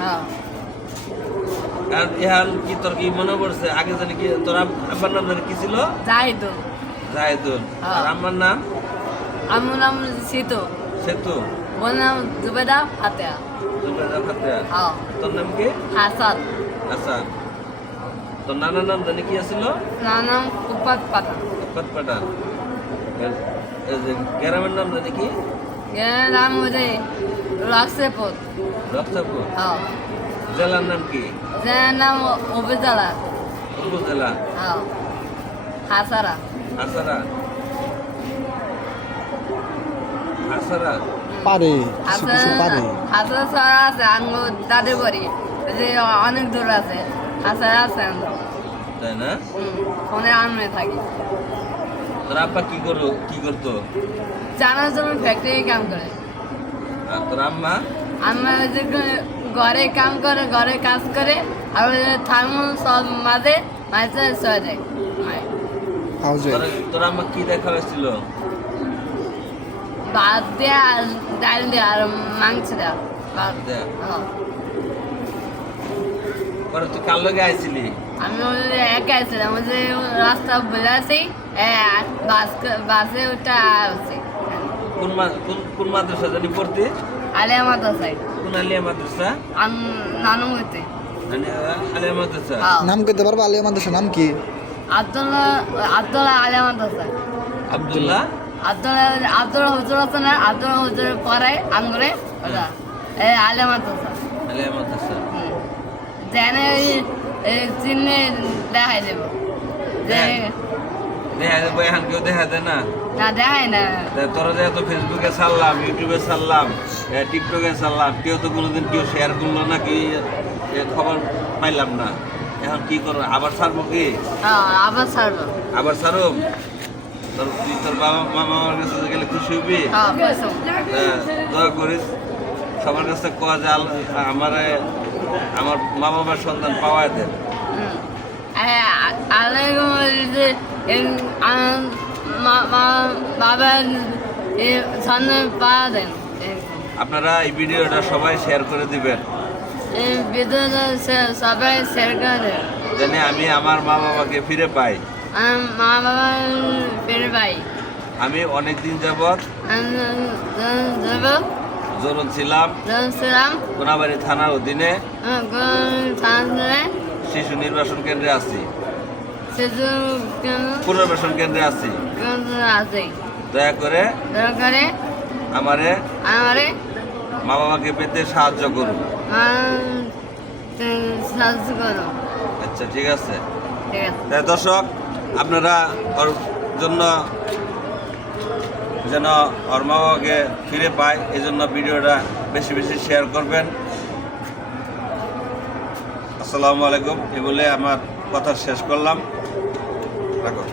হ্যাঁ আর ইহান কি তোর কি মনে পড়ছে আগে জানি কি তোর আব্বার নাম জানি কি ছিল? জাহিদুল। জাহিদুল। হ্যাঁ। আর আম্মার নাম? আমার নাম সিতু। সেতু। বোনের নাম জুবেদা ফাতেহা। জুবেদা ফাতেহা। হ্যাঁ। তোর নাম কি? হাসান। হাসান। তোর নানার নাম জানি কি ছিল? নানার নাম উপাত পাঠান। উপাত পাঠান। এই যে গ্রামের নাম জানি কি? এর নাম হচ্ছে রক্সেপুর। রক্তাপুর। হ্যাঁ। জেলার নাম কি? যার নাম উপজেলা। উপজেলা। হ্যাঁ। হাসারা। হাসারা। হাসারা। পারে কিছু কিছু পারে। হাসারা ছাড়া আছে আঙ্গুর দাদের বাড়ি যে অনেক দূর আছে। হাসারা আছে তাই না? ফোনে আনমে থাকি। তোর আব্বা কি করতো? জানার জন্য ফ্যাক্টরি কাম করে। আর তোর আম্মা? আমরা ওই যে ঘরে কাম করে, ঘরে কাজ করে, আর ওই যে থার্মোল সব মাঝে মাঝে সয়ে যায়। হাউজে তোর আম্মা কি দেখা হয়েছিল? ভাত দেয়া আর ডাল দেয়া আর মাংস দেয়া। ভাত দেয়া। হ্যাঁ। পরে তুই কার লগে আইছিলি? আমি ওই যে একা ছিলাম, ওই যে রাস্তা বলে আছি, বাসে ওটা আছে কোন মাদ্রাসা জানি পড়তে? আলিয়া মাদ্রাসায়। কোন আলিয়া মাদ্রাসা? নানু হইতে। আলিয়া মাদ্রাসা। নাম কইতে পারবা আলিয়া মাদ্রাসার নাম কি? আব্দুল্লাহ আলিয়া মাদ্রাসা। আব্দুল্লাহ? আব্দুল হুজুর আছে না, আব্দুল হুজুরের পরে আঙ্গুরে ওটা আলিয়া মাদ্রাসা। আলিয়া মাদ্রাসা। জেনে চিহ্নে দেখাই দেব যে দেখা যাবো এখন কেউ দেখা দেয় না? না দেখাই না। তোরা যে এত ফেসবুকে ছাড়লাম, ইউটিউবে ছাড়লাম, টিকটকে ছাড়লাম, কেউ তো কোনোদিন কেউ শেয়ার করলো না, কি খবর পাইলাম না। এখন কি করো? আবার ছাড়বো কি? আবার ছাড়বো। আবার ছাড়ো? তোর বাবা মামার কাছে গেলে খুশি হবি? দয়া করিস সবার কাছে কোয়া যে আমার মা বাবার সন্তান পাওয়া দেন। বাবার সন্তান পাওয়া দেন। আপনারা এই ভিডিওটা সবাই শেয়ার করে দিবেন, এই ভিডিওটা সবাই শেয়ার করে দেন, যেন আমি আমার মা বাবাকে ফিরে পাই। মা বাবা ফিরে পাই। আমি অনেক দিন যাবৎ জরুন ছিলাম কোনাবাড়ি থানার অধীনে শিশু নির্বাসন কেন্দ্রে আছি, পুনর্বাসন কেন্দ্রে আছি। দয়া করে আমারে মা বাবাকে পেতে সাহায্য করুন। আচ্ছা, ঠিক আছে। তাই দর্শক, আপনারা ওর জন্য যেন ওর মা বাবাকে ফিরে পায়, এই জন্য ভিডিওটা বেশি বেশি শেয়ার করবেন। আসসালামু আলাইকুম। এ বলে আমার কথা শেষ করলাম। রাখো।